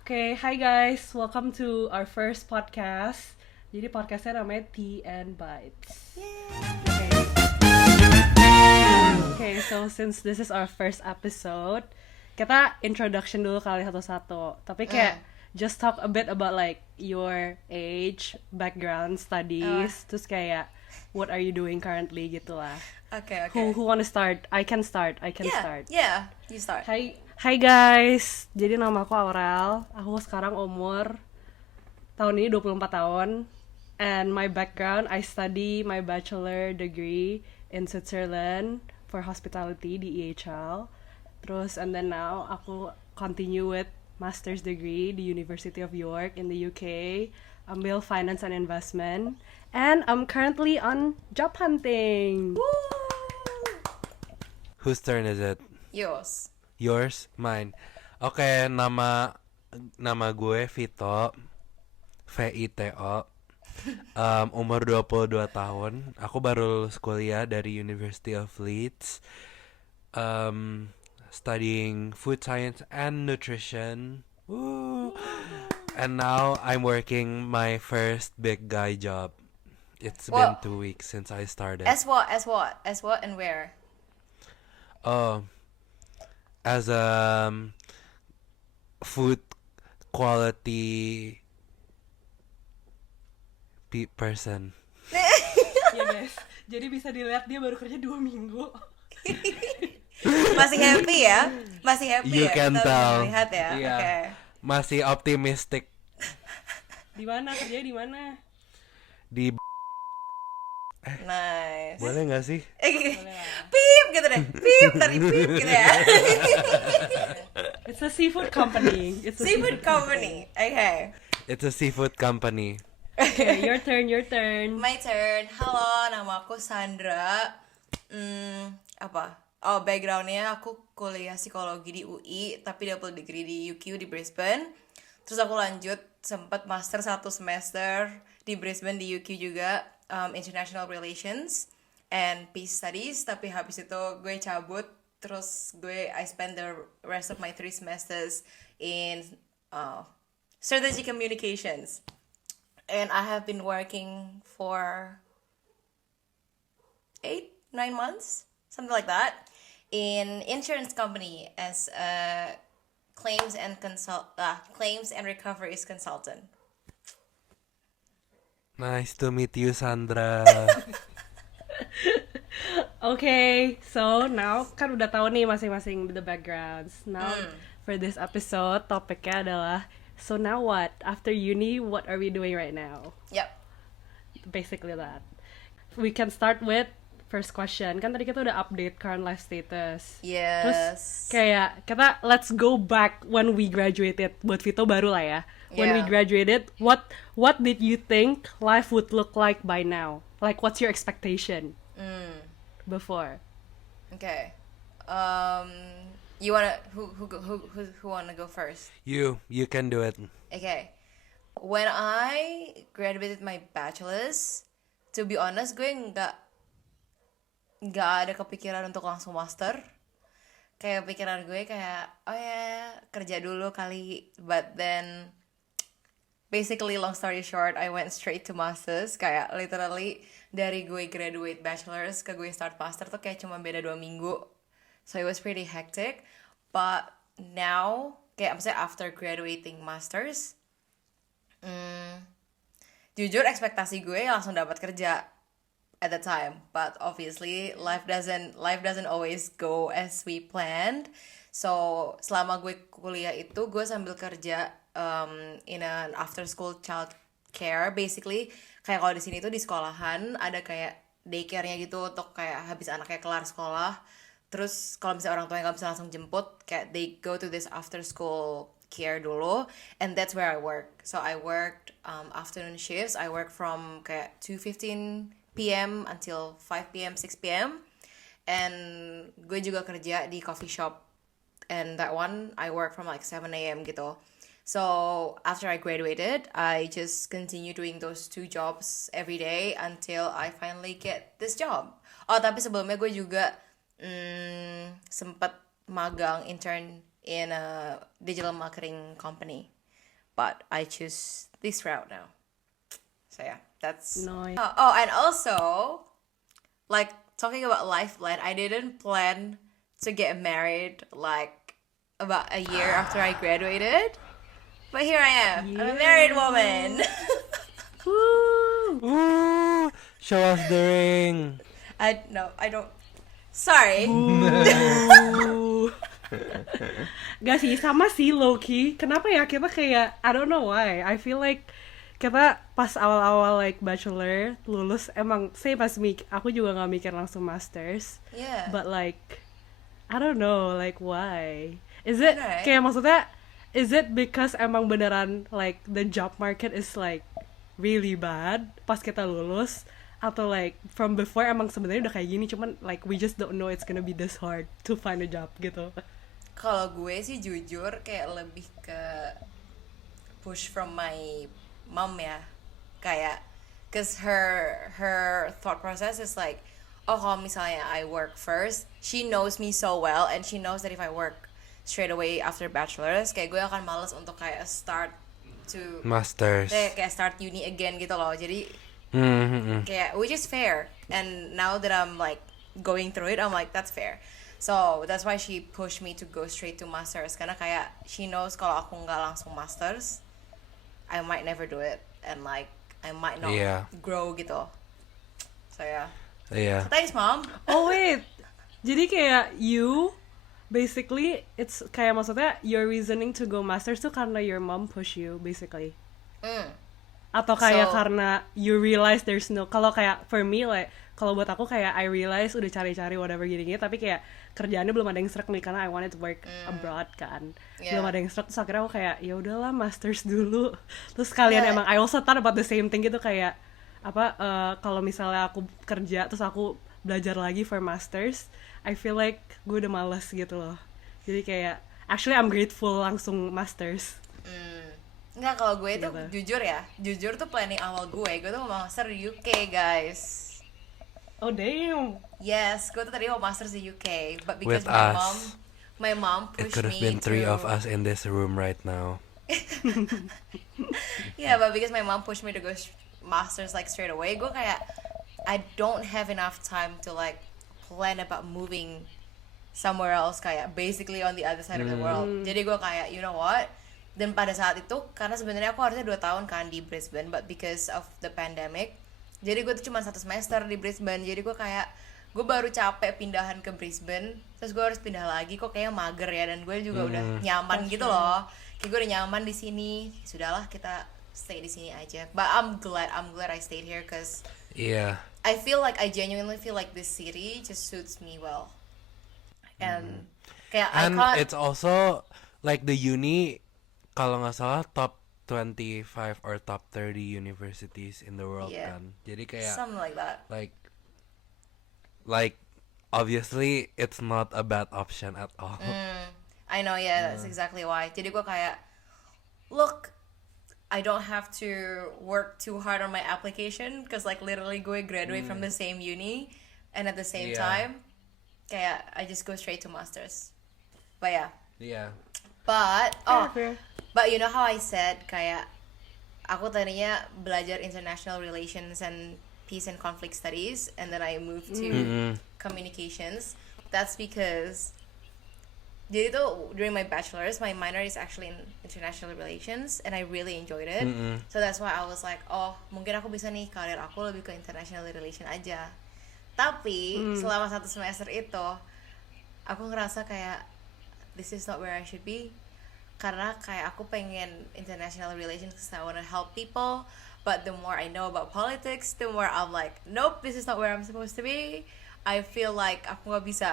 Okay, hi guys, welcome to our first podcast. Jadi podcastnya namanya Tea and Bites. Okay, so since this is our first episode, kita introduction dulu kali satu-satu. Tapi kayak just talk a bit about like your age, background, studies, terus kayak what are you doing currently gitu lah. Okay. Who wanna start? I can start. Start. Yeah, you start. Hai guys, jadi nama aku Aurel. Aku sekarang umur tahun ini 24 tahun. And my background, I study my bachelor degree in Switzerland for hospitality di EHL. Terus and then now aku continue with master's degree di University of York in the UK. Ambil finance and investment. And I'm currently on job hunting. Whose turn is it? Yours. Yours? Mine. Oke, nama gue Vito. Vito. Umur 22 tahun. Aku baru lulus kuliah dari University of Leeds. Studying food science and nutrition. Woo! And now I'm working my first big guy job. It's been 2 weeks since I started. As what, and where? As a food quality person. Ya guys, jadi bisa dilihat dia baru kerja 2 minggu. Masih happy ya? Masih happy You ya? can Kita tell. bisa lihat ya? Yeah. Okay. Masih optimistic. Di mana kerjanya di mana? Di Nice. boleh nggak sih? Pip gitu deh. Pip dari pip gitu ya. It's a seafood company. Seafood company. Okay. It's a seafood company. Okay, your turn. My turn. Halo, nama aku Sandra. Apa? Oh, backgroundnya aku kuliah psikologi di UI, tapi double degree di UQ di Brisbane. Terus aku lanjut sempat master 1 semester di Brisbane di UQ juga, International Relations and Peace Studies. Tapi habis itu gue cabut, terus I spend the rest of my 3 semesters in strategy communications. And I have been working for 8-9 months, something like that, in insurance company as a claims and recoveries consultant. Nice to meet you, Sandra. Okay, so now kan udah tahu nih masing-masing the backgrounds. Now for this episode topiknya adalah so now what? After uni, what are we doing right now? Yep. Basically that. We can start with first question. Kan tadi kita udah update current life status. Yes. Terus kayak kita let's go back when we graduated. Buat Vito baru lah ya. When we Yeah. graduated, what did you think life would look like by now? Like what's your expectation before? Okay. You wanna who wanna go first? You can do it. Okay. When I graduated my bachelor's, to be honest, gue nggak ada kepikiran untuk langsung master. Kayak pikiran gue kayak, oh ya kerja dulu kali. But then, basically long story short, I went straight to masters. Kayak literally dari gue graduate bachelor's ke gue start master tuh kayak cuma beda 2 minggu. So it was pretty hectic. But now, kayak maksudnya after graduating masters, jujur ekspektasi gue langsung dapat kerja at the time, but obviously life doesn't always go as we planned. So selama gue kuliah itu gue sambil kerja in an after school child care, basically kayak kalau di sini tuh di sekolahan ada kayak daycare-nya gitu untuk kayak habis anaknya kelar sekolah, terus kalau misalnya orang tuanya nggak bisa langsung jemput, kayak they go to this after school care dulu, and that's where I work. So I worked afternoon shifts. I work from kayak 2:15 p.m. until 5 p.m. 6 p.m. and gue juga kerja di coffee shop, and that one I work from like 7 a.m. gitu. So after I graduated, I just continue doing those 2 jobs every day until I finally get this job. Oh, tapi sebelumnya gue juga sempat magang intern in a digital marketing company. but I choose this route now. So yeah, that's Nice. oh, and also like talking about life plan, I didn't plan to get married like about a year after I graduated, but here I am. I'm a married woman. Woo! Ooh, show us the ring. I don't. Sorry. Ooh. Gak sih, sama sih low-key. Kenapa ya kita kayak, I don't know why. I feel like kita pas awal-awal like bachelor, lulus, emang saya pas aku juga gak mikir langsung masters. Yeah. But like, I don't know, like why? Is it, Right. kayak maksudnya, is it because emang beneran like the job market is like really bad pas kita lulus? Atau like from before emang sebenarnya udah kayak gini, cuman like we just don't know it's gonna be this hard to find a job gitu. Kalau gue sih jujur kayak lebih ke push from my mom ya, kayak cause her thought process is like, oh kalau misalnya I work first, she knows me so well and she knows that if I work straight away after bachelor's, kayak gue akan males untuk kayak start to Masters. kayak start uni again gitu loh. Jadi Mm-hmm. kayak which is fair, and now that I'm like going through it, I'm like that's fair. So that's why she pushed me to go straight to masters, karena kayak she knows kalau aku nggak langsung masters I might never do it, and like I might not Yeah. grow gitu. So yeah. Yeah. Thanks mom. Oh wait, jadi kayak you basically it's kayak maksudnya your reasoning to go masters tuh karena your mom push you basically, atau kayak So- karena you realize there's no, kalau kayak for me like kalau buat aku kayak I realize udah cari-cari whatever gini-gini tapi kayak kerjaannya belum ada yang serak nih karena I wanted to work abroad kan. Yeah. Belum ada yang serak, terus akhirnya aku kayak ya udahlah masters dulu. Terus kalian Yeah. emang I also thought about the same thing gitu, kayak apa kalau misalnya aku kerja terus aku belajar lagi for masters, I feel like gue udah males gitu loh. Jadi kayak actually I'm grateful langsung masters. Nggak, kalau gue tuh Gitu. jujur tuh planning awal gue tuh mau master di UK guys. Oh damn. Yes, gue tuh tadi mau master di UK, but With because us. my mom It pushed could have me been three to of us in this room right now. yeah, but because my mom pushed me to go masters like straight away, gue kayak I don't have enough time to like plan about moving somewhere else, kayak basically on the other side of the world. Jadi gue kayak you know what, dan pada saat itu karena sebenarnya aku harusnya 2 tahun kan di Brisbane, but because of the pandemic, jadi gue tuh cuma 1 semester di Brisbane. Jadi gue kayak gue baru capek pindahan ke Brisbane, terus gue harus pindah lagi, kok kayaknya mager ya, dan gue juga udah nyaman gitu loh, kayak gue udah nyaman di sini. Sudahlah, kita stay di sini aja. But I'm glad I stayed here, cause Yeah. I genuinely feel like this city just suits me well. And kayak I And can't. it's also like the uni, kalau nggak salah top 25 or top 30 universities in the world Yeah. kan. Jadi kayak Something like that. like obviously it's not a bad option at all. I know, yeah, that's exactly why. Jadi gue kayak, look, I don't have to work too hard on my application, because like literally gue graduate from the same uni, and at the same Yeah. time, kayak I just go straight to masters. But yeah, Yeah. but Fair. but you know how I said kayak aku tadinya belajar international relations and peace and conflict studies, and then I moved to communications. That's because jadi tuh during my bachelor's, my minor is actually in international relations, and I really enjoyed it. So that's why I was like, oh mungkin aku bisa nih, karir aku lebih ke international relation aja. Tapi selama 1 semester itu aku ngerasa kayak this is not where I should be, karena kayak aku pengen international relations because I wanna help people, but the more I know about politics, the more I'm like, nope, this is not where I'm supposed to be. I feel like aku nggak bisa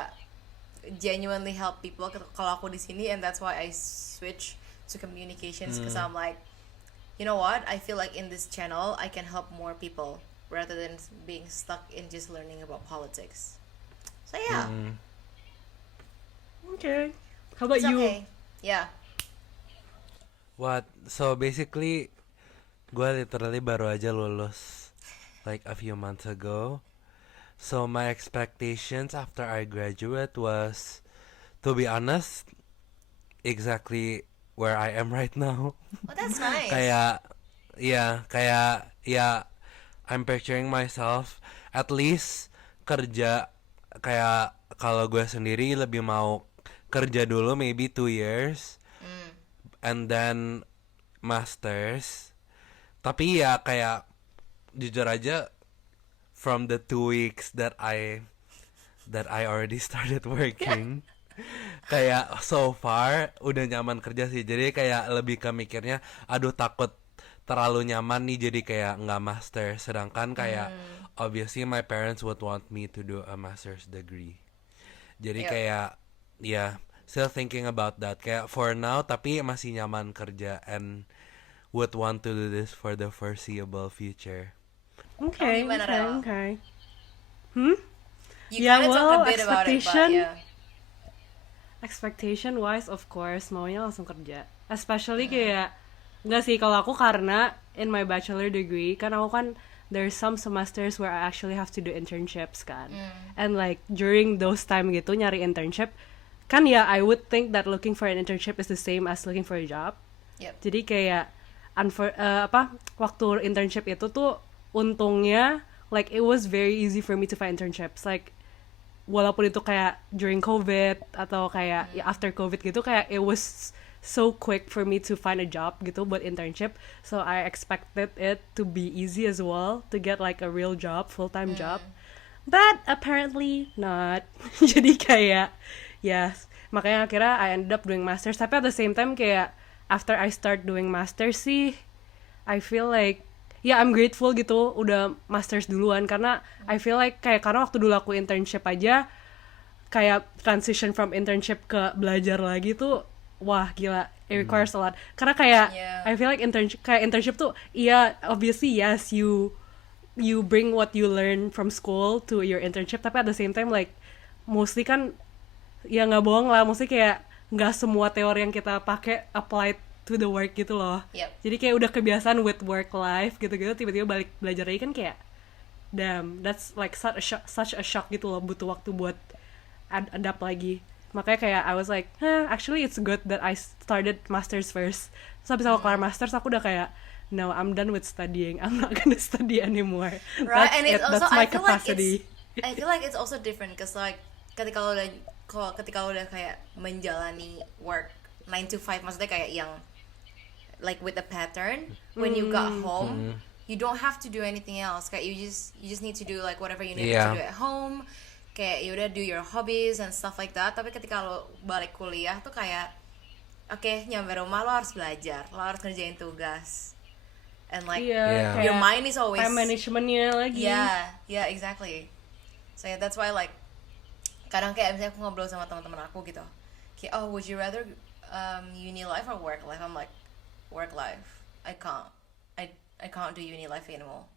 genuinely help people kalau aku di sini, and that's why I switch to communications, because I'm like, you know what, I feel like in this channel I can help more people rather than being stuck in just learning about politics. So yeah, Okay. How about it's you? okay. Yeah. What? So basically, gue literally baru aja lulus like a few months ago. So my expectations after I graduate was, to be honest, exactly where I am right now. Oh, that's nice. kayak I'm picturing myself at least kerja, kayak kalau gue sendiri lebih mau kerja dulu maybe 2 years and then masters. Tapi ya kayak jujur aja, from the 2 weeks that I already started working, kayak so far udah nyaman kerja sih. Jadi kayak lebih ke mikirnya, aduh takut terlalu nyaman nih jadi kayak nggak master. Sedangkan kayak obviously my parents would want me to do a master's degree. Jadi kayak still thinking about that. Kayak for now tapi masih nyaman kerja and would want to do this for the foreseeable future. Okay, gimana, Rel? okay. You Yeah, kind of well, talked a bit about it, but expectation. yeah. Expectation wise, of course, maunya langsung kerja. Especially kayak, nggak sih, kalau aku karena in my bachelor degree, kan aku kan, there's some semesters where I actually have to do internships kan. And like, during those time gitu, nyari internship, kan ya, I would think that looking for an internship is the same as looking for a job. Yep. Jadi kayak, waktu internship itu tuh, untungnya, like, it was very easy for me to find internships. Like, walaupun itu kayak during COVID atau kayak after COVID gitu, kayak it was so quick for me to find a job gitu buat internship. So I expected it to be easy as well to get like a real job, full-time job. But apparently not. Jadi kayak makanya akhirnya I ended up doing masters. Tapi at the same time kayak after I start doing masters sih, I feel like I'm grateful gitu udah masters duluan, karena I feel like kayak karena waktu dulu aku internship aja kayak transition from internship ke belajar lagi tuh wah gila, it requires a lot. Karena kayak I feel like internship tuh obviously yes, you bring what you learn from school to your internship, tapi at the same time like mostly kan nggak bohong lah, mostly kayak nggak semua teori yang kita pakai applied to the work gitu loh. Yep. Jadi kayak udah kebiasaan with work life gitu-gitu, tiba-tiba balik belajar lagi kan kayak damn, that's like such a shock gitu loh, butuh waktu buat adapt lagi. Makanya kayak I was like, actually it's good that I started masters first. Terus habis aku kelar masters aku udah kayak, no, I'm done with studying, I'm not gonna study anymore. Right, That's and it's also that's my I feel like capacity. I feel like it's also different because like ketika lo udah kayak menjalani work 9 to 5, maksudnya kayak yang like with a pattern, when you got home you don't have to do anything else, kayak you just need to do like whatever you need to do at home, kayak you udah do your hobbies and stuff like that. Tapi ketika lo balik kuliah tuh kayak nyampe rumah lo harus belajar, lo harus ngerjain tugas, and like your mind is always time managementnya lagi. Yeah, exactly. So that's why like kadang kayak misalnya aku ngobrol sama teman-teman aku gitu, kayak would you rather uni life or work life? I'm like work life. I can't do uni life anymore.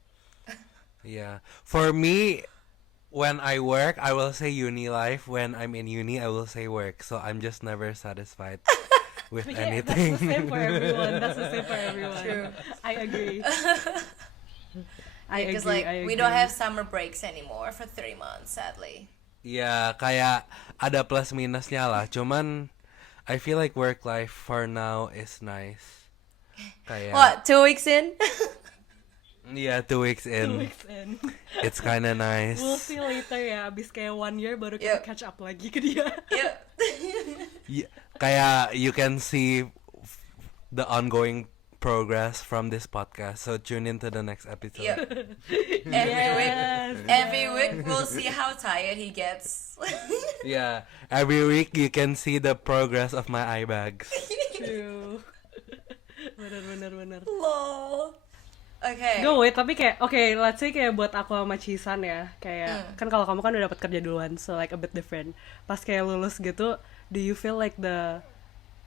Yeah. For me, when I work, I will say uni life. When I'm in uni, I will say work. So I'm just never satisfied with anything. That's the same for everyone. True. I agree. Because like we don't have summer breaks anymore for 3 months, sadly. Ya, kayak ada plus minusnya lah. Cuman I feel like work life for now is nice. Kayak, What, 2 weeks in? Yeah, 2 weeks in. 2 weeks in. It's kinda nice. We'll see later ya. Abis kayak 1 year baru kita catch up lagi ke dia. Kayak you can see the ongoing progress from this podcast. So tune into the next episode. Every week we'll see how tired he gets. Yeah, every week you can see the progress of my eye bags. True. Bener. Lol. Okay. Go wait, tapi kayak let's say kayak buat aku sama Cisan ya, kayak kan kalau kamu kan udah dapat kerja duluan, so like a bit different. Pas kayak lulus gitu, do you feel like the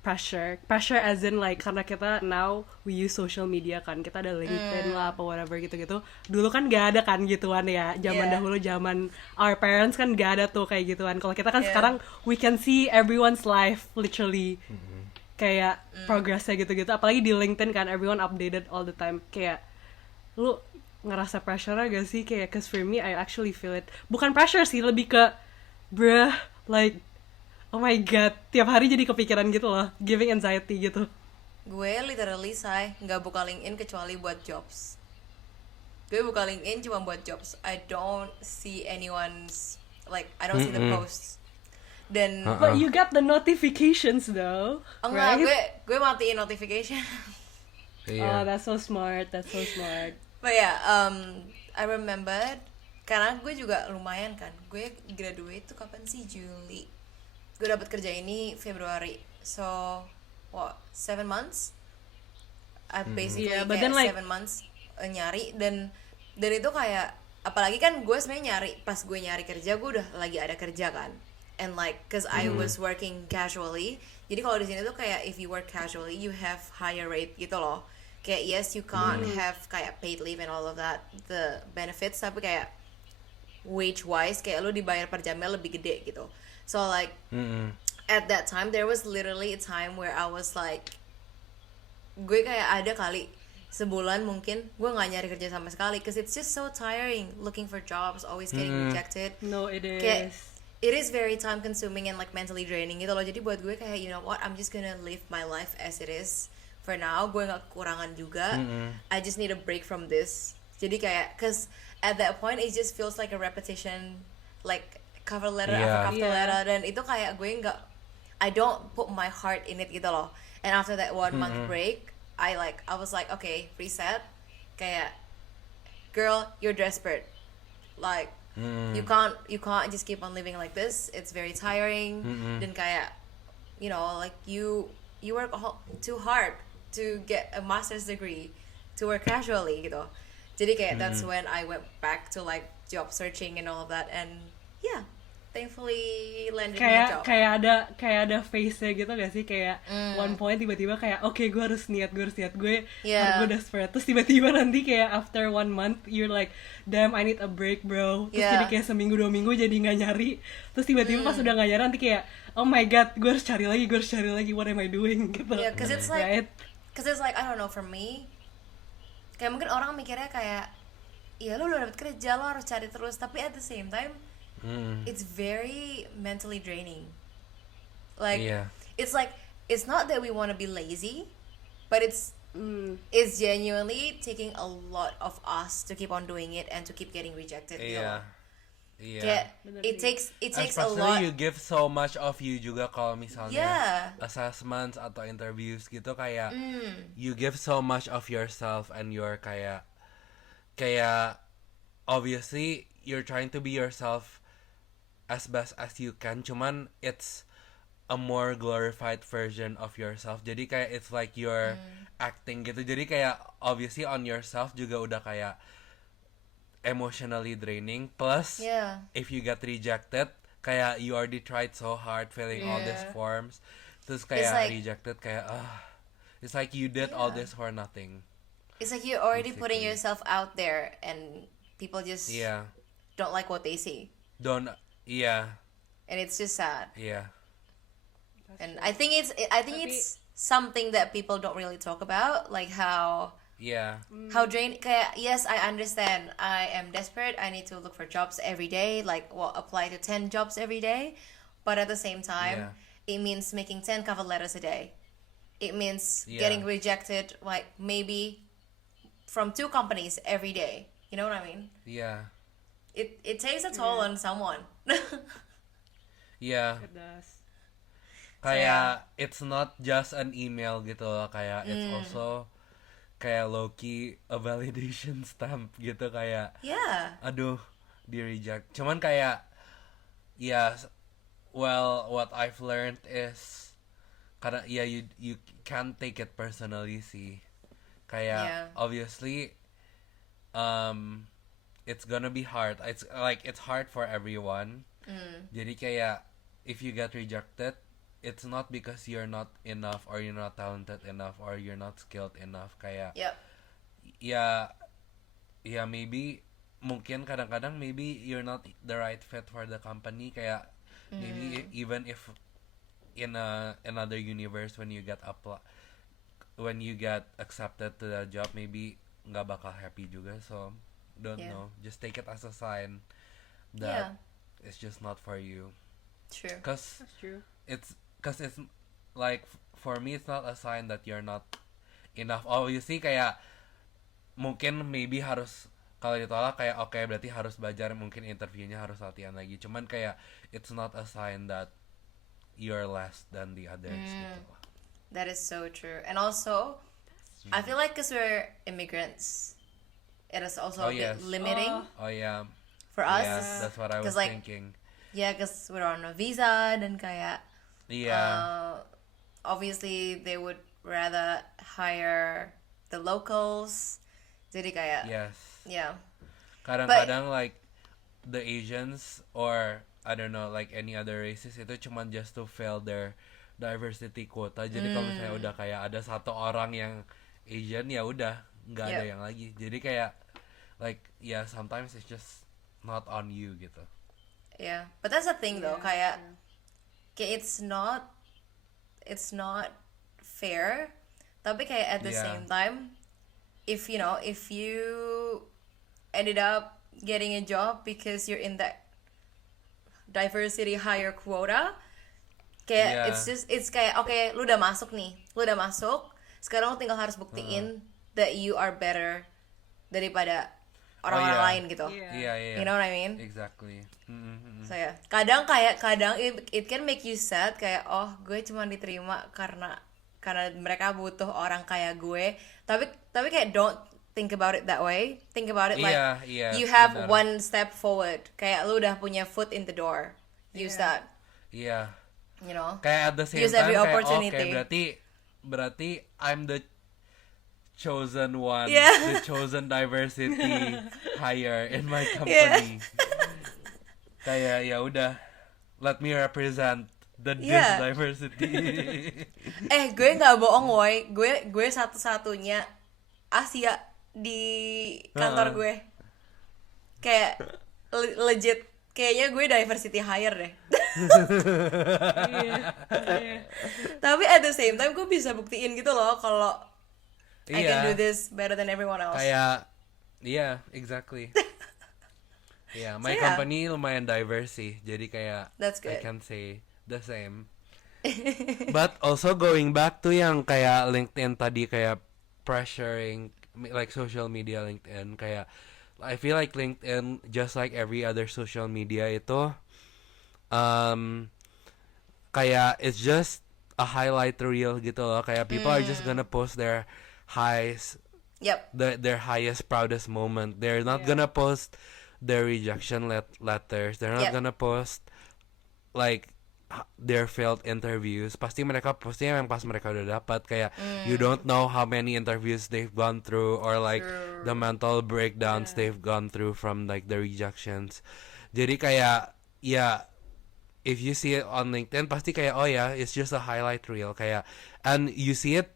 pressure as in like karena kita now we use social media kan, kita ada LinkedIn lah apa whatever gitu-gitu. Dulu kan gak ada kan gituan ya, zaman dahulu, zaman our parents kan gak ada tuh kayak gituan. Kalau kita kan sekarang we can see everyone's life literally. Kayak progressnya gitu-gitu, apalagi di LinkedIn kan everyone updated all the time. Kayak lu ngerasa pressure gak sih? Kayak cause for me I actually feel it, bukan pressure sih, lebih ke bruh, like oh my god, tiap hari jadi kepikiran gitu loh, giving anxiety gitu. Gue literally nggak buka LinkedIn kecuali buat jobs. Gue buka LinkedIn cuma buat jobs. I don't see anyone's, like, I don't see the posts. Dan But you got the notifications though, enggak, right? gue matiin notification. Oh, Iya. that's so smart. That's so smart. But yeah, I remember karena gue juga lumayan kan. Gue graduate tuh kapan sih? Juli. Gue dapat kerja ini Februari. So, what? 7 months? I basically Yeah, but kayak then, like- 7 months nyari dan itu kayak apalagi kan gue sebenarnya nyari pas gue nyari kerja gue udah lagi ada kerja kan. And like, cause I was working casually. Jadi kalau di sini tuh kayak if you work casually, you have higher rate gitu loh. Kayak yes, you can't have kayak paid leave and all of that, the benefits, tapi kayak wage wise kayak lu dibayar per jamnya lebih gede gitu. So like at that time there was literally a time where I was like, gue kayak ada kali sebulan mungkin gue nggak nyari kerja sama sekali, cause it's just so tiring looking for jobs, always getting rejected. No, it Kayak is. it is very time consuming and like mentally draining gitu loh. Jadi buat gue kayak, you know what, I'm just gonna live my life as it is for now. Gue nggak kekurangan juga. I just need a break from this. Jadi kayak, cause at that point it just feels like a repetition, like cover letter Yeah. after cover Yeah. letter, dan itu kayak gue nggak, I don't put my heart in it gitu loh. And after that 1 month break, I was like, okay, reset. Kayak, girl, you're desperate. Like, you can't just keep on living like this. It's very tiring. Dan kayak, you know, like you work too hard to get a master's degree to work casually gitu. Jadi kayak that's when I went back to like job searching and all of that, and yeah, thankfully landed me a job. kayak ada phase-nya gitu gak sih, kayak one point tiba-tiba kayak oke, gue harus niat gue Yeah. gue desperate, terus tiba-tiba nanti kayak after 1 month you're like damn, I need a break bro, terus Yeah. jadi kayak seminggu 2 minggu jadi nggak nyari, terus tiba-tiba pas udah nggak nyari nanti kayak oh my god, gue harus cari lagi, what am I doing gitu. Yeah, cause it's like, right? I don't know, for me, kayak mungkin orang mikirnya kayak, ya lu udah dapet kerja, lo harus cari terus, tapi at the same time it's very mentally draining. Like, Iya. it's not that we want to be lazy, but it's genuinely taking a lot of us to keep on doing it and to keep getting rejected gitu Iya. loh. Iya. Kayak Bener it sih. takes a Especially lot. you give so much of you juga kalau misalnya Yeah. assessments atau interviews gitu, kayak you give so much of yourself and you're kayak obviously you're trying to be yourself as best as you can, cuman it's a more glorified version of yourself. Jadi kayak it's like you're acting gitu. Jadi kayak obviously on yourself juga udah kayak emotionally draining, plus Yeah. if you get rejected kayak you already tried so hard filling all these Yeah. forms, terus kayak like- rejected, kayak it's like you did all Yeah. this for nothing. It's like you're already putting Basically. yourself out there and people just Yeah. don't like what they see. Yeah. And it's just sad. Yeah. And I think it's something that people don't really talk about, like how Yeah. drain, kayak, yes, I understand, I am desperate, I need to look for jobs every day, like apply to 10 jobs every day, but at the same time it means making 10 cover letters a day. It means Yeah. getting rejected like maybe from 2 companies every day. You know what I mean? Yeah. It takes a toll on someone. Yeah. It does. Kayak it's not just an email gitu loh, kayak it's also kayak low-key a validation stamp gitu, kayak Yeah. aduh di reject. Cuman kayak well, what I've learned is karena you can't take it personally sih. Kayak Yeah. obviously it's gonna be hard. It's hard for everyone. Jadi kayak if you get rejected, it's not because you're not enough or you're not talented enough or you're not skilled enough. Kayak Yep. ya maybe mungkin kadang-kadang maybe you're not the right fit for the company, kayak maybe even if in another universe when you get accepted to the job, maybe nggak bakal happy juga. So don't Yeah. know, just take it as a sign Yeah. that it's just not for you, True. cause That's true. it's like for me it's not a sign that you're not enough. Obviously kayak mungkin maybe harus kalau ditolak kayak oke berarti harus belajar, mungkin interviewnya harus latihan lagi. Cuman kayak it's not a sign that you're less than the others gitu. That is so true. And also, I feel like because we're immigrants, it is also Oh, a bit yes. limiting Oh yeah. for us. Yeah, that's what I was 'Cause, like, thinking. Yeah, because we're on a visa dan kayak Yeah. obviously they would rather hire the locals. Jadi kayak Yes. yeah. Kadang-kadang like the Asians or I don't know like any other races itu cuman just to fill their diversity quota. Jadi kalau misalnya udah kayak ada satu orang yang Asian ya udah nggak ada Yep. yang lagi. Jadi kayak like yeah sometimes it's just not on you gitu. Yeah, but that's the thing though, kayak it's not fair. Tapi kayak at the Yeah. same time, if you ended up getting a job because you're in that diversity higher quota, kayak Yeah. it's kayak okay, lu udah masuk, sekarang lu tinggal harus buktiin that you are better daripada orang-orang yeah. lain gitu. Iya. You know what I mean? Exactly. Mm-hmm. So ya, kadang it can make you sad kayak oh gue cuma diterima karena mereka butuh orang kayak gue. Tapi kayak don't think about it that way. Think about it like Iya, you have benar. one step forward. Kayak lu udah punya foot in the door. Use that, Iya. you know. Kayak at the same Use time every kayak opportunity. berarti I'm the chosen one, Yeah. the chosen diversity hire in my company. Kayak ya udah, let me represent the Yeah. diversity. Gue nggak bohong, woy. Gue satu-satunya Asia di kantor gue. Kayak legit. Kayaknya gue diversity hire deh. Tapi at the same time gue bisa buktiin gitu loh kalau I can do this better than everyone else. Kayak, yeah, exactly. Yeah, my So, yeah. company lumayan diverse sih, jadi kayak That's I good. can say the same. But also going back to yang kayak LinkedIn tadi, kayak pressuring like social media LinkedIn, kayak I feel like LinkedIn just like every other social media itu kayak it's just a highlight reel gitu loh, kayak people are just gonna post their highs, Yep. their highest proudest moment. They're not gonna post their rejection letters. They're not Yep. gonna post like their failed interviews. Pasti mereka postnya yang pas mereka udah dapat, kayak you don't know how many interviews they've gone through or like the mental breakdowns they've gone through from like the rejections. Jadi kayak ya if you see it on LinkedIn pasti kayak oh yeah it's just a highlight reel, kayak and you see it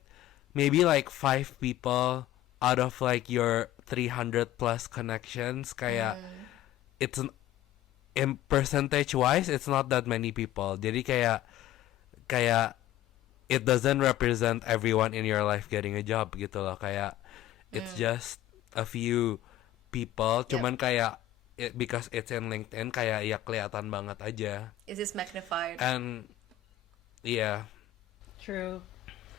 maybe like 5 people out of like your 300 plus connections, kayak it's in percentage wise it's not that many people. Jadi kayak it doesn't represent everyone in your life getting a job gitu loh, kayak it's just a few people. Cuman kayak because it's in LinkedIn kayak ya kelihatan banget aja. Is this magnified? And yeah. True.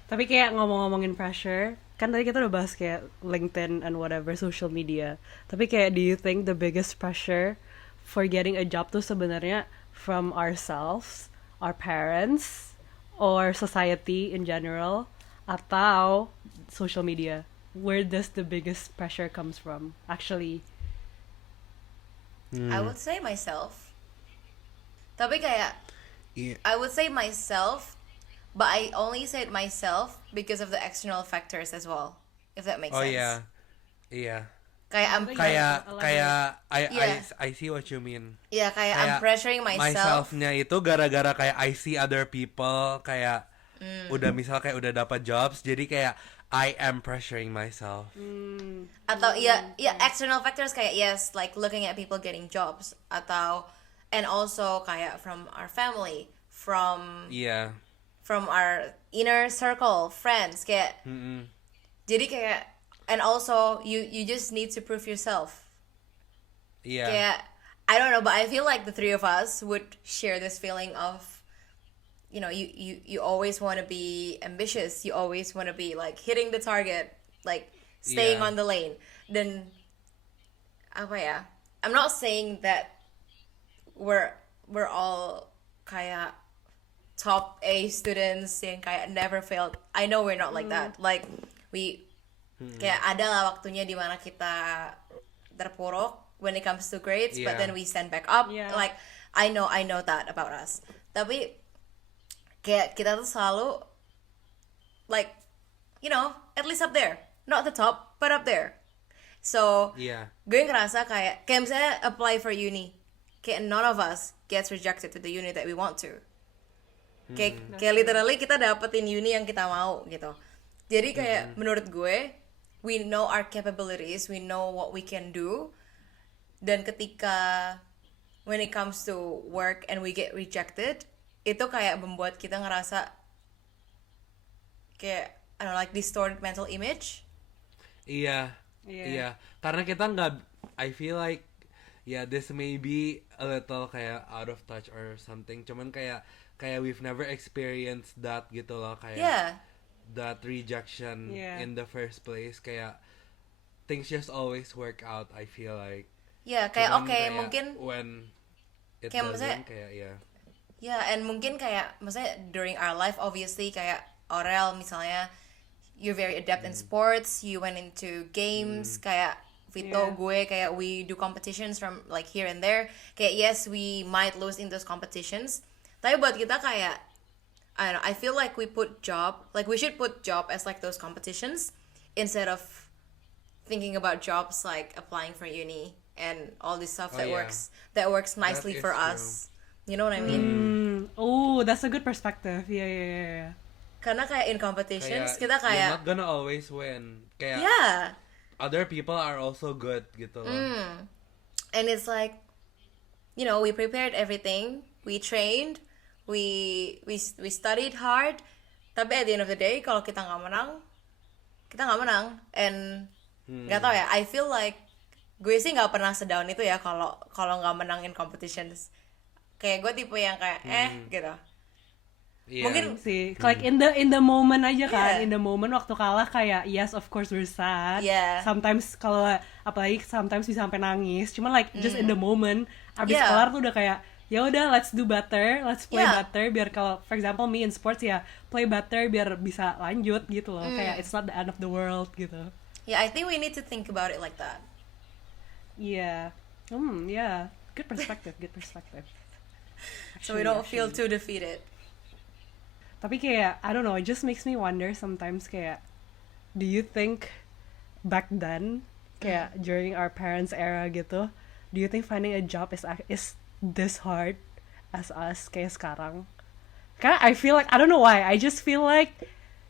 Tapi kayak ngomongin pressure, kan tadi kita udah bahas kayak LinkedIn and whatever social media. Tapi kayak do you think the biggest pressure for getting a job tuh sebenarnya from ourselves, our parents, or society in general, atau social media? Where does the biggest pressure comes from actually? I would say myself. Tapi kayak Yeah. I would say myself, but I only said myself because of the external factors as well. If that makes Oh sense. yeah. Yeah. Kayak I'm Kayak Yeah. I see what you mean. yeah, kayak I'm Kayak pressuring myself. Myself-nya itu gara-gara kayak I see other people kayak udah misal kayak udah dapat jobs, jadi kayak I am pressuring myself. Atau external factors kayak yes, like looking at people getting jobs atau and also kayak from our family, from Iya. our inner circle, friends kayak. Jadi kayak and also you just need to prove yourself. Iya. Kayak I don't know, but I feel like the three of us would share this feeling of you always want to be ambitious, you always want to be like hitting the target, like staying Yeah. on the lane. Dan apa ya, I'm not saying that we're all kayak top A students yang kayak never failed. I know we're not like that. Like we kayak ada lah waktunya di mana kita terpuruk when it comes to grades, but Yeah. then we stand back up. Yeah. Like I know that about us. Tapi kayak kita tuh selalu like at least up there, not the top but up there. So Iya. gue ngerasa kayak misalnya apply for uni, kayak none of us gets rejected to the uni that we want to. Kayak literally kita dapetin uni yang kita mau gitu. Jadi kayak menurut gue, we know our capabilities, we know what we can do. Dan ketika when it comes to work and we get rejected, itu kayak membuat kita ngerasa kayak I don't know, like distorted mental image. Iya, Iya. iya. Karena kita nggak, I feel like, this may be a little kayak out of touch or something. Cuman kayak we've never experienced that gitu loh, kayak Yeah. that rejection Yeah. in the first place. Kayak things just always work out. I feel like. Ya kayak Cuman oke, kayak mungkin when it kayak maksudnya- doesn't, kayak ya, and mungkin kayak maksudnya during our life obviously kayak Aurel misalnya you're very adept in sports, you went into games, kayak Vito, Yeah. gue kayak we do competitions from like here and there. Kayak yes, we might lose in those competitions. Tapi buat kita kayak I don't know, I feel like we should put job as like those competitions instead of thinking about jobs like applying for uni and all this stuff Oh, that yeah. works nicely is for true. us. You know what I mean? Oh, that's a good perspective. Yeah. Karena kayak in competitions kita you're kayak not gonna always win. Kayak yeah, other people are also good gitu loh. and it's like we prepared everything, we trained, we studied hard, tapi at the end of the day kalau kita nggak menang, and nggak tahu ya, I feel like gue sih nggak pernah sedown itu ya kalau nggak menang in competitions. Kayak gue tipe yang kayak gitu. Iya. Mungkin Sih, like in the moment aja kan, Yeah. in the moment waktu kalah kayak yes of course we're sad. Yeah. Sometimes kalau apalagi sometimes bisa sampai nangis. Cuman like just in the moment abis Yeah. kelar tuh udah kayak ya udah let's do better, let's play Yeah. better biar kalau for example me in sports ya play better biar bisa lanjut gitu loh. Kayak it's not the end of the world gitu. yeah, I think we need to think about it like that. Yeah. Yeah. Good perspective, good perspective. So we don't feel too defeated. Tapi kayak, I don't know, it just makes me wonder sometimes kayak, do you think back then, kayak during our parents' era gitu, do you think finding a job is this hard as us kayak sekarang? Karena I feel like, I don't know why, I just feel like,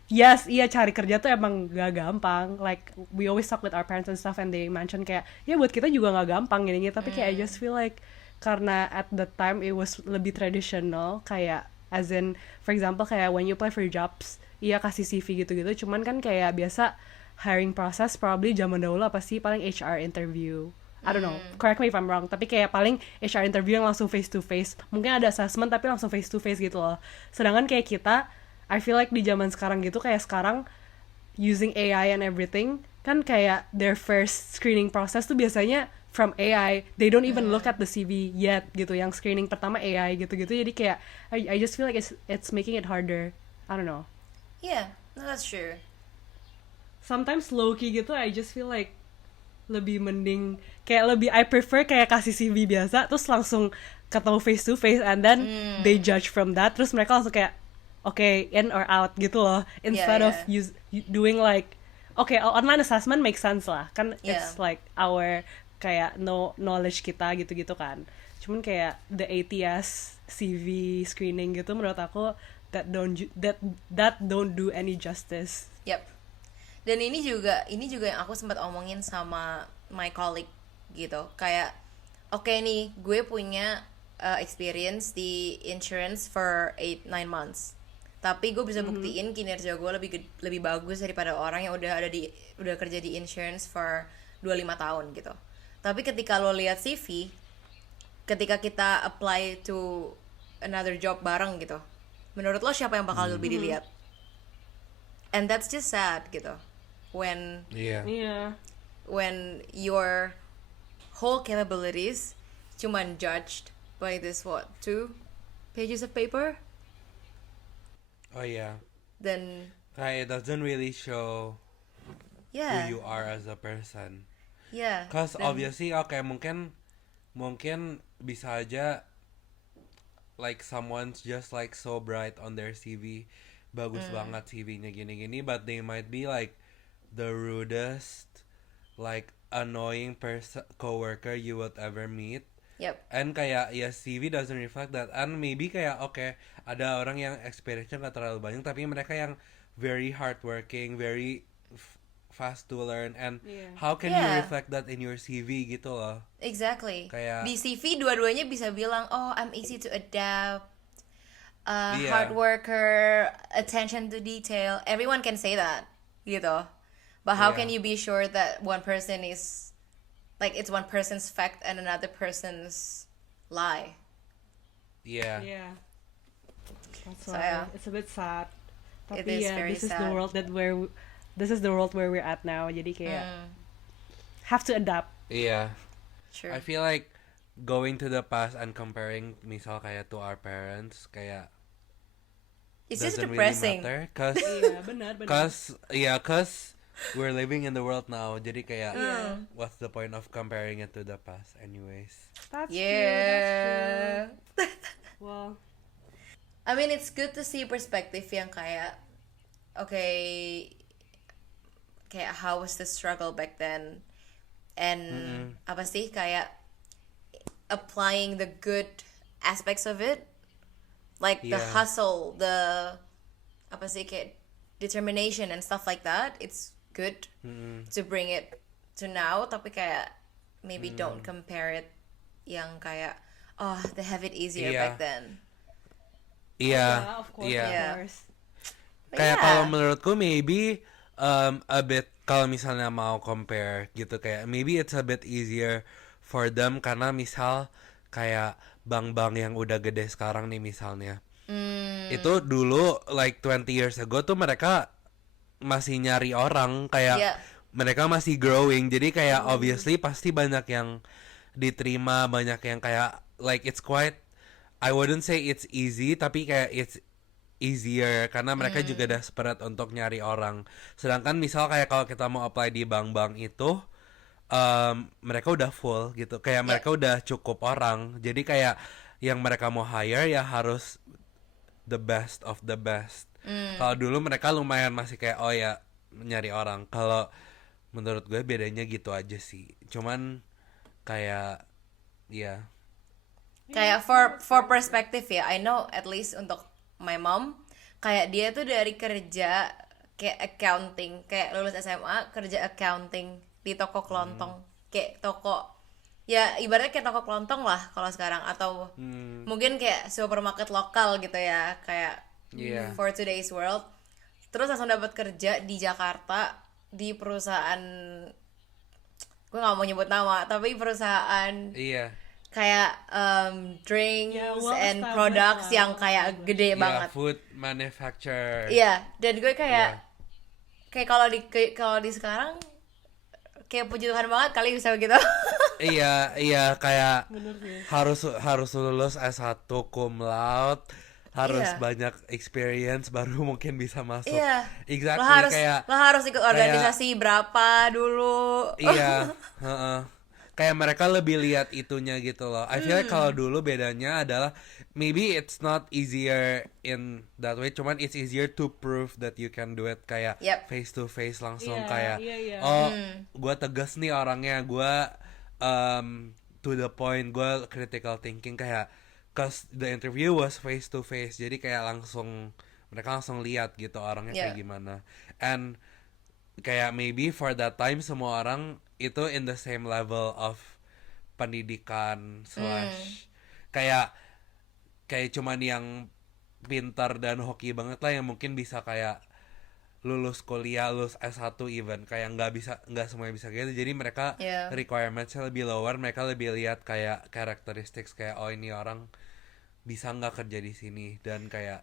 yes, iya cari kerja tuh emang gak gampang. Like, we always talk with our parents and stuff and they mention kayak, ya buat kita juga gak gampang gini-gini. Tapi kayak I just feel like, karena at the time it was lebih traditional, kayak, as in, for example, kayak when you apply for jobs, iya kasih CV gitu-gitu, cuman kan kayak biasa hiring process probably zaman dahulu apa sih, paling HR interview. I don't know, correct me if I'm wrong, tapi kayak paling HR interview yang langsung face to face. Mungkin ada assessment tapi langsung face to face gitu loh. Sedangkan kayak kita, I feel like di zaman sekarang gitu, kayak sekarang using AI and everything, kan kayak their first screening process tuh biasanya from AI, they don't even look at the CV yet gitu. Yang screening pertama AI gitu-gitu. Jadi kayak I just feel like it's making it harder. I don't know. Yeah, no, that's true. Sometimes low key gitu I just feel like lebih mending kayak lebih I prefer kayak kasih CV biasa terus langsung ketemu face to face and then they judge from that terus mereka langsung kayak okay in or out gitu loh instead of doing like okay online assessment makes sense lah kan it's like our kayak knowledge kita gitu-gitu kan cuman kayak the ATS CV screening gitu menurut aku that don't do any justice. Yep. Dan ini juga yang aku sempat omongin sama my colleague gitu. Kayak oke nih, gue punya experience di insurance for 8-9 months. Tapi gue bisa buktiin kinerja gue lebih bagus daripada orang yang udah kerja di insurance for 25 tahun gitu. Tapi ketika lo lihat CV, ketika kita apply to another job bareng gitu, menurut lo siapa yang bakal lebih dilihat? And that's just sad gitu. When Iya. Iya. when your whole capabilities cuman judged by this 2 pages of paper, Oh yeah. then Kayak it doesn't really show yeah, who you are as a person. yeah. Cause then- obviously mungkin bisa aja like someone's just like so bright on their CV, bagus banget CV-nya gini-gini, but they might be like the rudest, like annoying coworker you would ever meet. Yep. And kayak ya CV doesn't reflect that. And maybe kayak ada orang yang experience-nya gak terlalu banyak, tapi mereka yang very hardworking, very fast to learn, and Yeah. how can you Yeah. reflect that in your CV gitu loh. Exactly. Kayak- Di CV dua-duanya bisa bilang, oh I'm easy to adapt, Iya. hard worker, attention to detail. Everyone can say that, gitu. But how Yeah. can you be sure that one person is, like it's one person's fact and another person's lie? Yeah. Yeah. That's So, why yeah. it's a bit sad. It Tapi is ya, very this is the sad. world this is the world where we're at now. Jadi kayak have to adapt. Yeah. True. I feel like going to the past and comparing misal kayak to our parents kayak It's just doesn't depressing. really matter cause Iya, benar. cause we're living in the world now, jadi kayak Yeah. what's the point of comparing it to the past anyways. That's Yeah. true. That's true. Well, I mean, it's good to see perspective yang kayak, okay, kayak how was the struggle back then, and apa sih kayak applying the good aspects of it, like the Yeah. hustle, the apa sih kayak determination and stuff like that. It's good to bring it to now, tapi kayak maybe don't compare it yang kayak oh they have it easier Yeah. back then. Iya. of course, Iya. of Yeah. course. But Kayak yeah. kalau menurutku maybe a bit kalau misalnya mau compare gitu kayak maybe it's a bit easier for them karena misal kayak bank-bank yang udah gede sekarang nih misalnya. Itu dulu like 20 years ago tuh mereka masih nyari orang kayak Yeah. mereka masih growing, jadi kayak obviously pasti banyak yang diterima, banyak yang kayak like it's quite, I wouldn't say it's easy, tapi kayak it's easier karena mereka juga desperate untuk nyari orang. Sedangkan misal kayak kalau kita mau apply di bank-bank itu mereka udah full gitu, kayak mereka udah cukup orang, jadi kayak yang mereka mau hire ya harus the best of the best. Kalau dulu mereka lumayan masih kayak oh ya nyari orang. Kalau menurut gue bedanya gitu aja sih. Cuman kayak ya Kayak for perspective ya, I know at least untuk my mom, kayak dia tuh dari kerja kayak accounting, kayak lulus SMA kerja accounting di toko kelontong, kayak toko ya ibaratnya kayak toko kelontong lah kalau sekarang, atau mungkin kayak supermarket lokal gitu ya, kayak Iya. for today's world. Terus langsung dapat kerja di Jakarta di perusahaan, gue nggak mau nyebut nama, tapi perusahaan iya. kayak drinks Yeah, well and established products lah, yang well kayak gede Ya, banget. food manufacturer. Iya, dan gue kayak Iya. kayak kalau di sekarang kayak puji Tuhan banget kali bisa begitu. Iya kayak Bener sih. harus lulus S1 cum laude, harus Iya. banyak experience baru mungkin bisa masuk. Iya. Exactly kayak lo harus ikut organisasi berapa dulu. iya, heeh. Kayak mereka lebih lihat itunya gitu loh. I feel like kalau dulu bedanya adalah maybe it's not easier in that way, cuman it's easier to prove that you can do it kayak Yep. face to face langsung Iya, kayak iya. oh gue tegas nih orangnya, gue to the point, gue critical thinking kayak cause the interview was face to face, jadi kayak mereka langsung lihat gitu orangnya kayak Yeah. gimana. And kayak maybe for that time semua orang itu in the same level of pendidikan slash kayak cuman yang pintar dan hoki banget lah yang mungkin bisa kayak lulus kuliah, lulus S1 even, kayak nggak semuanya bisa gitu, jadi mereka Yeah. requirementsnya lebih lower, mereka lebih lihat kayak characteristics kayak oh ini orang bisa nggak kerja di sini, dan kayak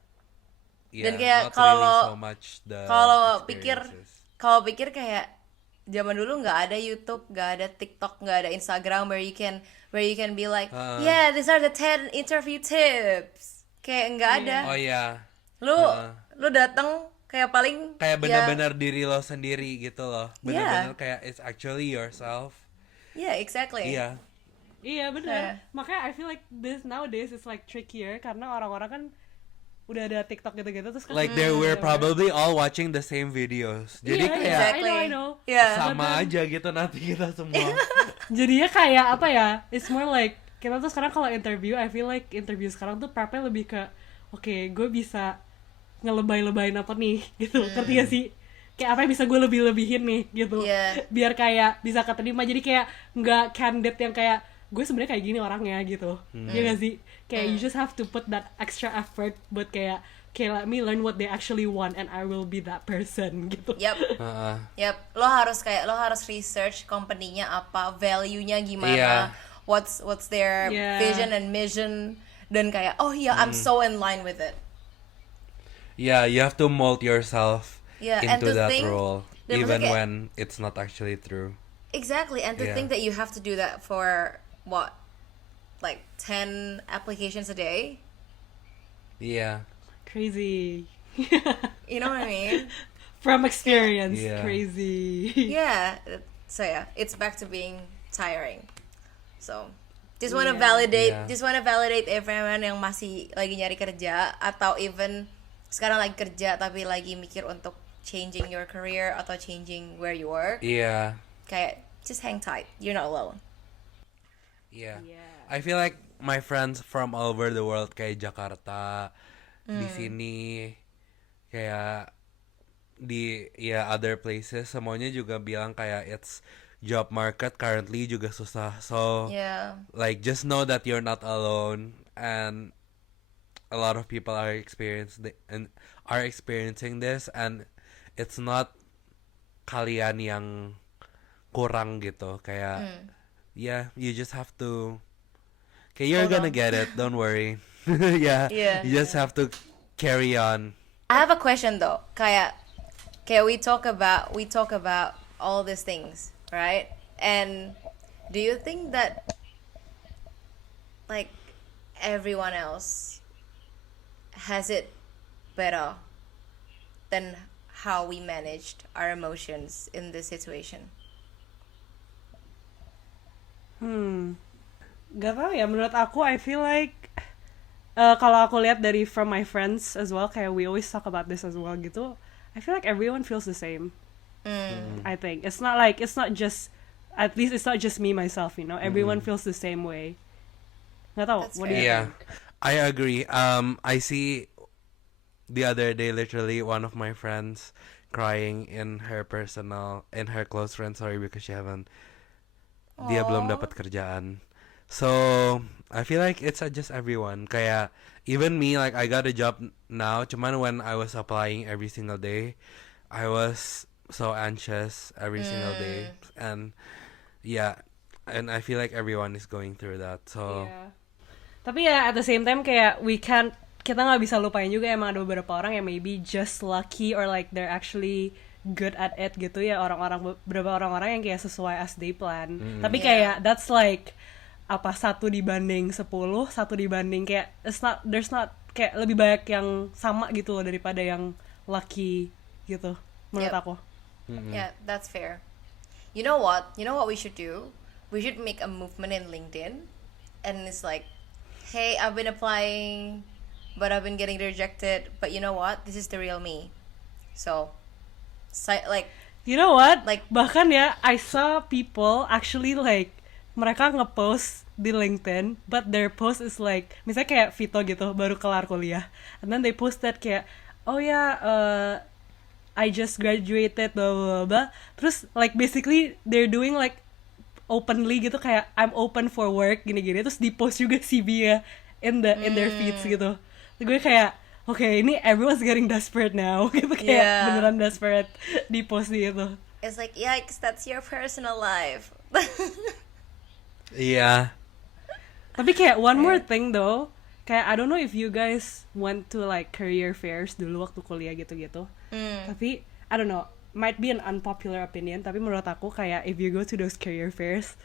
yeah, Dan kayak not really so much the experiences. kalau pikir kayak zaman dulu nggak ada YouTube, nggak ada TikTok, nggak ada Instagram where you can be like, yeah, these are the 10 interview tips. Kayak nggak ada. Oh iya. Lu datang kayak paling Kayak benar-benar diri lo sendiri gitu loh. Benar-benar Yeah. kayak it's actually yourself. yeah, exactly. Iya. Iya bener. Makanya I feel like this nowadays is like trickier karena orang-orang kan udah ada TikTok gitu-gitu terus kan Like they were probably all watching the same videos. Jadi Iya, kayak Exactly. I know. Yeah. sama aja gitu nanti kita semua. Jadinya kayak apa ya? It's more like kita tuh sekarang kalau interview, I feel like interview sekarang tuh prepnya lebih ke oke, gue bisa ngelebay-lebayin apa nih gitu. Ngerti gak sih? Kayak apa yang bisa gue lebih-lebihin nih gitu. Yeah. Biar kayak bisa keterima. Jadi kayak nggak candid yang kayak gue sebenarnya kayak gini orangnya gitu. Iya gak sih? Kayak you just have to put that extra effort buat kayak let me learn what they actually want and I will be that person gitu. Yep. Heeh. Yep, lo harus research company-nya apa, value-nya gimana, Iya. what's their Yeah. vision and mission, dan kayak oh iya I'm so in line with it. Yeah, you have to mold yourself Yeah, and into to that think- role dan even maksudnya kayak- when it's not actually true. Exactly, and to Yeah. think that you have to do that for what, like 10 applications a day. Iya. Crazy. You know what I mean? From experience, Yeah. crazy. Yeah. So yeah, it's back to being tiring. So just wanna Yeah. validate everyone yang masih lagi nyari kerja atau even sekarang lagi kerja tapi lagi mikir untuk changing your career atau changing where you work. Iya. Kayak just hang tight. You're not alone. Iya. Yeah. I feel like my friends from all over the world kayak Jakarta, di sini, kayak di other places semuanya juga bilang kayak it's job market currently juga susah. So Yeah. like just know that you're not alone and a lot of people are experiencing this and it's not kalian yang kurang gitu kayak yeah, you just have to okay, you're Hold gonna on. get it, don't worry. Yeah, Yeah. you just have to carry on. I have a question though. Kayak we talk about all these things, right? And do you think that like everyone else has it better than how we managed our emotions in this situation? Gak tau ya, menurut aku I feel like kalau aku lihat dari from my friends as well, kayak we always talk about this as well gitu, I feel like everyone feels the same. I think it's not just, at least it's not just me myself, you know, everyone feels the same way. Gak tau, That's what do you Yeah, think? I agree. I see the other day literally one of my friends crying in her close friend story because dia belum dapat kerjaan. So I feel like it's just everyone. Kayak even me, like I got a job now. Cuman when I was applying every single day, I was so anxious every single day, and yeah, and I feel like everyone is going through that. So Iya. Tapi ya at the same time kayak kita nggak bisa lupain juga emang ada beberapa orang yang maybe just lucky or like they're actually good at it gitu ya, beberapa orang-orang yang kayak sesuai as they plan. Tapi kayak that's like 1 dibanding 10, 1 dibanding kayak there's not kayak lebih banyak yang sama gitu loh daripada yang lucky gitu menurut Yep. aku. Yeah, that's fair. You know what we should do? We should make a movement in LinkedIn, and it's like, hey, I've been applying, but I've been getting rejected. But you know what? This is the real me. So, like, You know what? Like- bahkan ya, I saw people actually like mereka ngepost di LinkedIn, but their post is like, misalnya kayak Vito gitu, baru kelar kuliah, and then they post that kayak, oh ya, I just graduated, blah blah blah. Terus like basically they're doing like openly gitu kayak I'm open for work gini-gini. Terus di post juga CV-nya in their feeds gitu. Terus gue kayak okay, ini everyone's getting desperate now gitu, kayak Yeah. beneran desperate di post di itu. it's like, yikes, that's your personal life. yeah, Tapi kayak one more thing though, kayak I don't know if you guys went to like career fairs dulu waktu kuliah gitu-gitu. Tapi I don't know, might be an unpopular opinion, tapi menurut aku kayak if you go to those career fairs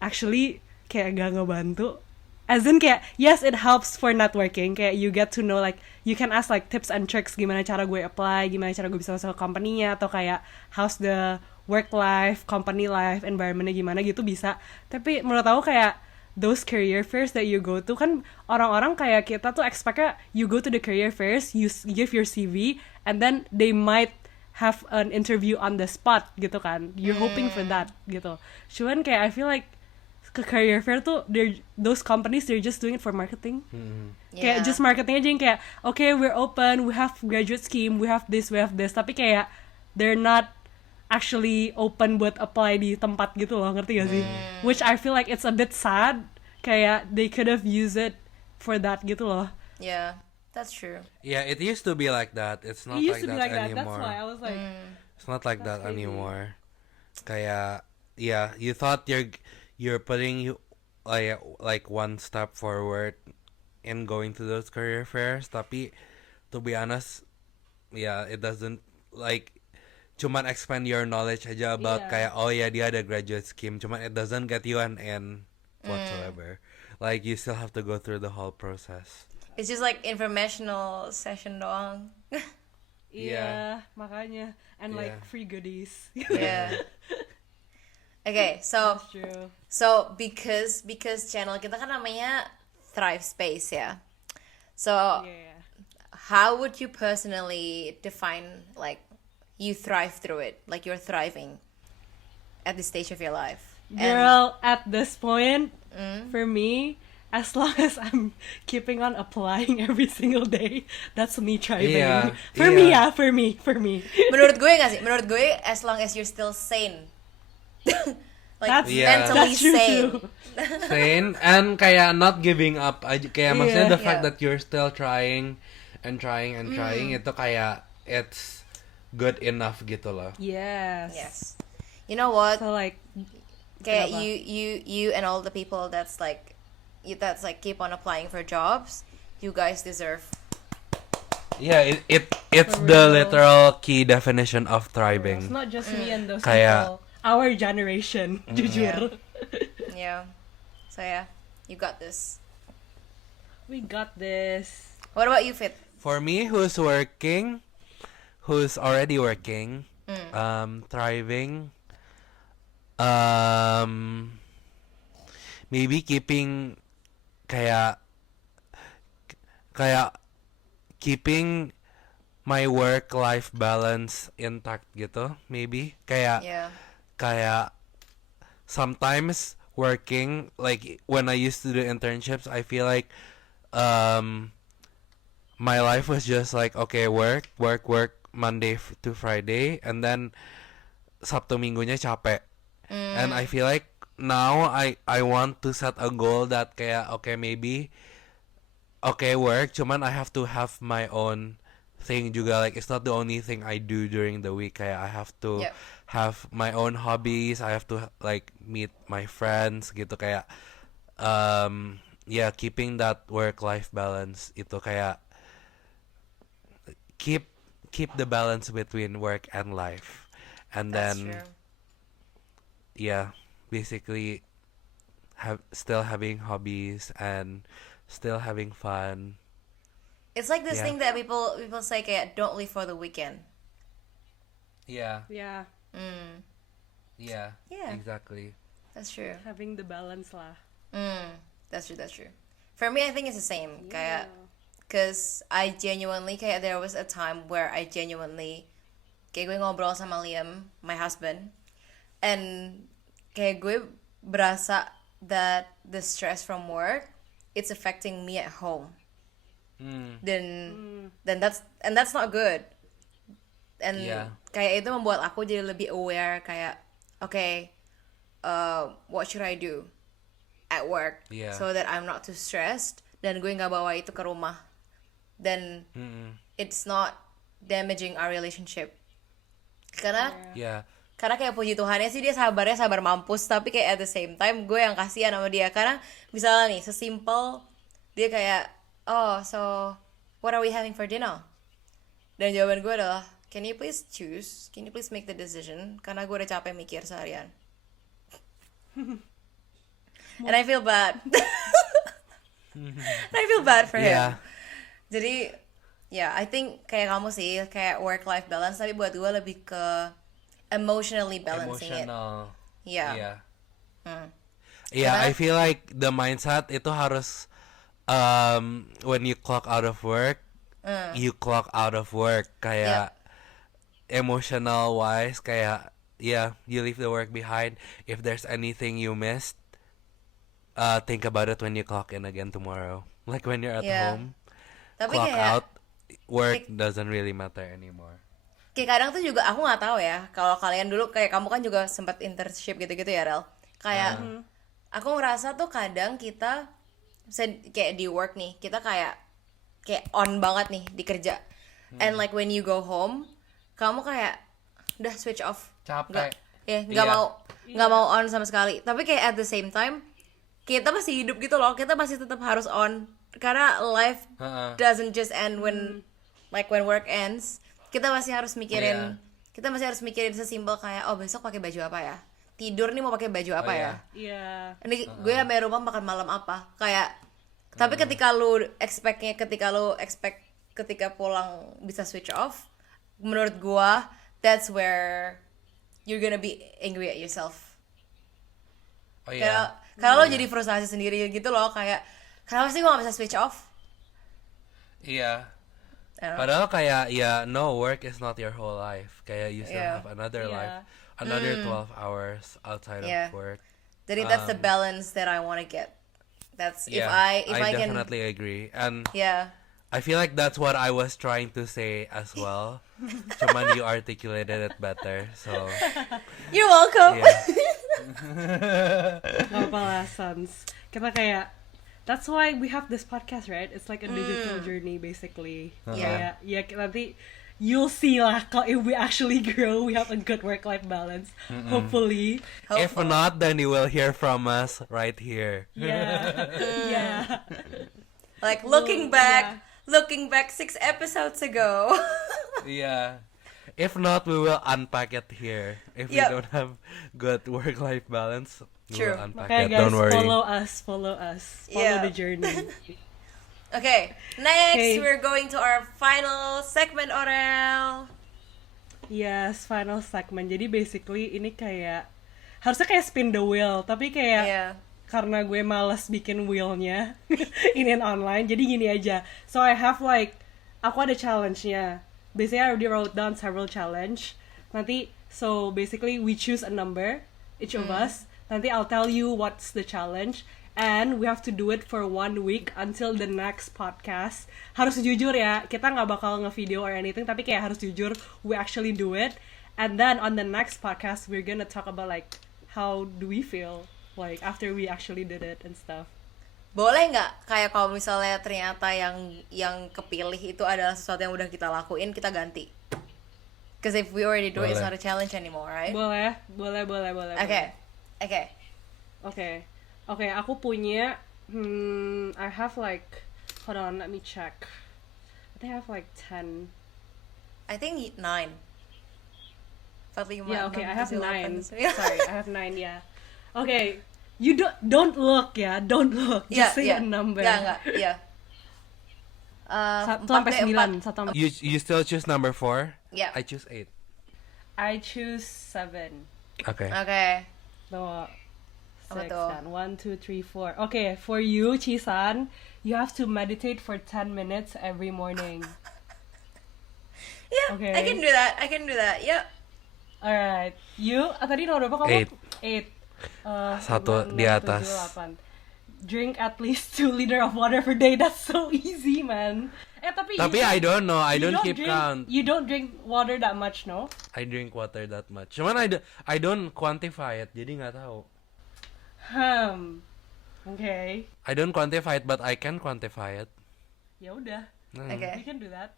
actually kayak gak ngebantu. As in kayak yes it helps for networking, kayak you get to know like you can ask like tips and tricks gimana cara gue apply, gimana cara gue bisa masuk ke company-nya, atau kayak how's the work life, company life, environment-nya gimana gitu bisa. Tapi menurut aku kayak those career fairs that you go to, kan orang-orang kayak kita tuh expect-nya you go to the career fairs, you give your CV, and then they might have an interview on the spot gitu kan. You're hoping for that gitu. Cuman kayak I feel like ke career fair tuh those companies they're just doing it for marketing. Kayak just marketing aja yang kayak okay we're open, we have graduate scheme, we have this, tapi kayak they're not actually open buat apply di tempat gitu loh, ngerti gak sih? Which I feel like it's a bit sad, kayak they could have used it for that gitu loh. Yeah, that's true. Yeah, it used to be like that. It's not It used like to be that like that. anymore. That's why I was like, It's not like That's that crazy. anymore. Kayak yeah, you thought you're putting you like one step forward in going to those career fairs, tapi to be honest, yeah, it doesn't like cuman expand your knowledge aja about Yeah. kayak oh ya dia ada graduate scheme, cuman it doesn't get you an N whatsoever. Like you still have to go through the whole process. It's just like informational session doang. iya, makanya, and like Yeah. free goodies. Yeah. Okay, so That's true. because channel kita kan namanya Thrive Space ya. So Yeah. how would you personally define like you thrive through it, like you're thriving at this stage of your life? Girl, at this point, for me, as long as I'm keeping on applying every single day, that's me thriving. Yeah, For me, yeah. for me. Menurut gue nggak sih? Menurut gue as long as you're still sane. Like That's- Yeah. mentally That's true sane. too. Sane and kayak not giving up aja, kayak maksudnya the fact Yeah. that you're still trying and trying and trying itu kayak it's good enough gitu loh. Yes. Yes. You know what? So like, Kayak kenapa? you and all the people that's like keep on applying for jobs, you guys deserve. Yeah, it's For the real. literal key definition of it's thriving. not just me and those Kayak- people. Our generation, jujur. Yeah. So yeah, you got this. We got this. What about you, Fit? For me, who's already working, thriving, maybe keeping kayak keeping my work-life balance intact gitu, maybe kayak Yeah. kayak sometimes working, like when I used to do internships, I feel like my life was just like okay, work Monday to Friday, and then Sabtu Minggunya capek. And I feel like now I want to set a goal that kayak okay, maybe okay work, cuman I have to have my own thing juga, like it's not the only thing I do during the week, kayak I have to Yep. have my own hobbies, I have to like meet my friends gitu, kayak yeah, keeping that work life balance itu kayak keep the balance between work and life, and That's then true. yeah, basically still having hobbies and still having fun. It's like this Yeah. thing that people say kayak don't live for the weekend. Yeah, Yeah, yeah, Yeah. exactly. That's true. having the balance lah. That's true. That's true. For me, I think it's the same. Kayak, cause I genuinely kayak there was a time where I genuinely kayak gue ngobrol sama Liam, my husband, and kayak gue berasa that the stress from work it's affecting me at home. Then that's not good. And Yeah. kayak itu membuat aku jadi lebih aware kayak okay, what should I do at work Yeah. so that I'm not too stressed dan gue nggak bawa itu ke rumah, then it's not damaging our relationship. Karena Yeah, kayak puji Tuhannya sih dia sabar mampus, tapi kayak at the same time gue yang kasihan sama dia karena misalnya nih sesimpel Dia kayak, oh so what are we having for dinner? Dan jawaban gue adalah, can you please choose? Can you please make the decision? Karena gue udah capek mikir seharian. And I feel bad. And I feel bad for him. Yeah. Jadi, I think kayak kamu sih, kayak work-life balance, tapi buat gue lebih ke emotionally balancing it. Emotional. Yeah. Yeah. Hmm. Yeah, Karena- I feel like the mindset itu harus when you clock out of work, you clock out of work kayak emotional wise kayak you leave the work behind. If there's anything you missed, think about it when you clock in again tomorrow. Like when you're at Yeah. home, Tapi clock kayak, out, work doesn't really matter anymore. kayak kadang tuh juga aku nggak tahu ya, kalau kalian dulu kayak kamu kan juga sempat internship gitu-gitu ya Rel. Kayak aku ngerasa tuh kadang kita kayak di work nih, kita kayak on banget nih di kerja. And like when you go home, kamu kayak udah switch off. Capek. Nggak Iya. nggak mau on sama sekali. Tapi kayak at the same time kita masih hidup gitu loh, kita masih tetap harus on karena life doesn't just end when work ends. Kita masih harus mikirin kita masih harus mikirin sesimpel kayak, oh besok pakai baju apa ya, tidur nih mau pakai baju apa Oh, ya, Iya. ini gue sampai rumah makan malam apa, kayak tapi ketika lu expect ketika pulang bisa switch off, menurut gue that's where you're gonna be angry at yourself. Oh Kayak yeah. karena lo jadi frustasi sendiri gitu loh, kayak kenapa sih gue gak bisa switch off. Iya. I don't know. Padahal kayak no, work is not your whole life. Kayak you still Yeah. have another Yeah. life, another 12 hours outside Yeah. of work. Jadi that's the balance that I want to get. That's if I can, definitely agree. And yeah. I feel like that's what I was trying to say as well. Cuman you articulated it better. So You're welcome. yeah. Gak apa lah, Sans. Kita kayak, that's why we have this podcast, right? It's like a digital journey, basically. Yeah. Kayak, nanti you'll see lah kalau if we actually grow, we have a good work-life balance. Hopefully. If not, then you will hear from us right here. Yeah. Yeah. Like looking back 6 episodes ago. Yeah. If not, we will unpack it here. If we Yep. don't have good work-life balance, we True. will unpack Makanya it. guys, Don't worry. follow us. Follow Yeah. the journey. Okay, next Okay. we're going to our final segment, Orel. Yes, final segment. Jadi basically ini kayak harusnya kayak spin the wheel, tapi kayak Yeah. karena gue males bikin wheelnya in online, jadi gini aja. So I have like, aku ada challenge-nya. Basically I already wrote down several challenge. Nanti, so basically we choose a number, each of us. Nanti I'll tell you what's the challenge. And we have to do it for 1 week until the next podcast. Harus jujur ya, kita nggak bakal nge-video or anything, tapi kayak harus jujur, we actually do it. And then on the next podcast, we're gonna talk about like, how do we feel like after we actually did it and stuff. Boleh nggak kayak kalau misalnya ternyata yang kepilih itu adalah sesuatu yang udah kita lakuin, kita ganti? Because if we already do it, it's Boleh. not a challenge anymore, right? Boleh. Okay. Oke, aku punya I have like, hold on, let me check. I think I have like 10. I think 9. 45, Yeah, okay, I have 9. 68. Sorry, I have 9, yeah. Okay, you don't look, ya. Don't look. Just say a number. Enggak, iya. 1 sampai 9, 1 sampai You still choose number 4? Yeah. I choose 8. I choose 7. Okay. Okay. Tuh. Apa 6 tuh? and 1, 2, 3, 4. Okay, for you, Chisan, you have to meditate for 10 minutes every morning. Yeah, Okay. I can do that. Yep. Alright, you, tadi nomor berapa kamu? 8. 1 di atas. 8. Drink at least 2 liter of water per day. That's so easy, man. Tapi I don't know. I you don't keep drink, count. You don't drink water that much, no? I drink water that much. Cuman I don't quantify it. Jadi nggak tahu. Okay. I don't quantify it, but I can quantify it. Ya udah. Okay. We can do that.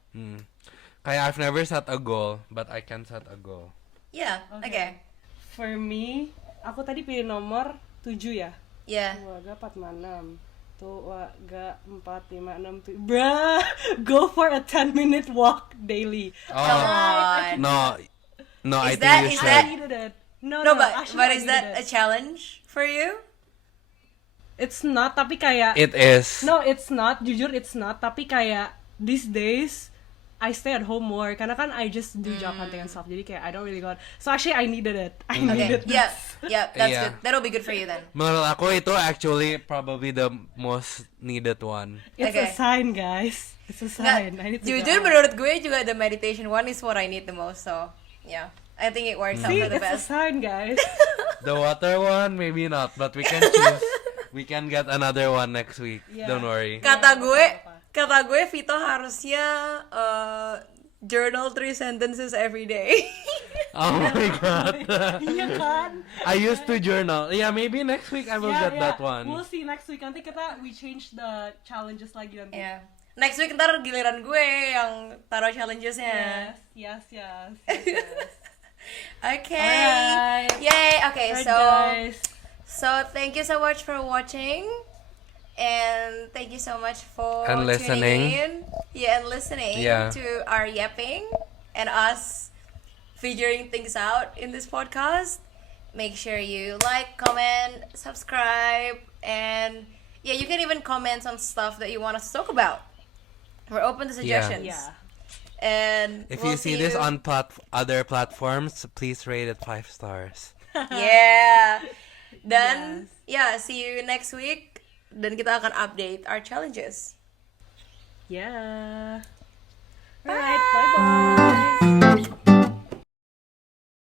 Kayak I've never set a goal, but I can set a goal. Yeah. Okay. For me, aku tadi pilih nomor 7 ya. Yeah. 2, 4, 6. Bruh, go for a 10-minute walk daily. Oh, no, I Is think that- you is should. that- I needed it. No, No, actually, but I is needed that a it. challenge for you? It's not, tapi kayak It is. no, it's not. Jujur, it's not. Tapi kayak these days I stay at home more karena kan I just do job hunting and stuff. Jadi kayak I don't really go out. So actually I needed it. I Okay, needed yeah, this. yeah, that's Yeah. good. That'll be good for you then. Menurut aku itu actually probably the most needed one. It's Okay. a sign, guys. It's a Nggak, sign. I need to jujur go out. menurut gue juga the meditation one is what I need the most. So yeah, I think it works out See, for the it's a best. sign, guys. The water one maybe not, but we can choose. We can get another one next week. Yeah. Don't worry. Kata apa-apa. gue Vito harusnya journal 3 sentences every day. Oh my god. Iya kan? I used to journal. Yeah, maybe next week I will get that one. We'll see next week. Nanti we change the challenges lagi nanti. Yeah. Next week ntar giliran gue yang taruh challengesnya. Yes. Okay. Alright. Yay. Okay. Alright, So guys. thank you so much for watching, and thank you so much for And listening. tuning in. Yeah, and listening Yeah. to our yapping and us figuring things out in this podcast. Make sure you like, comment, subscribe, and yeah, you can even comment on stuff that you want us to talk about. We're open to suggestions. Yeah. And If we'll you see this on other platforms, please rate it 5 stars. Yeah. Dan yeah, see you next week. Dan kita akan update our challenges. Yeah. Alright, bye-bye.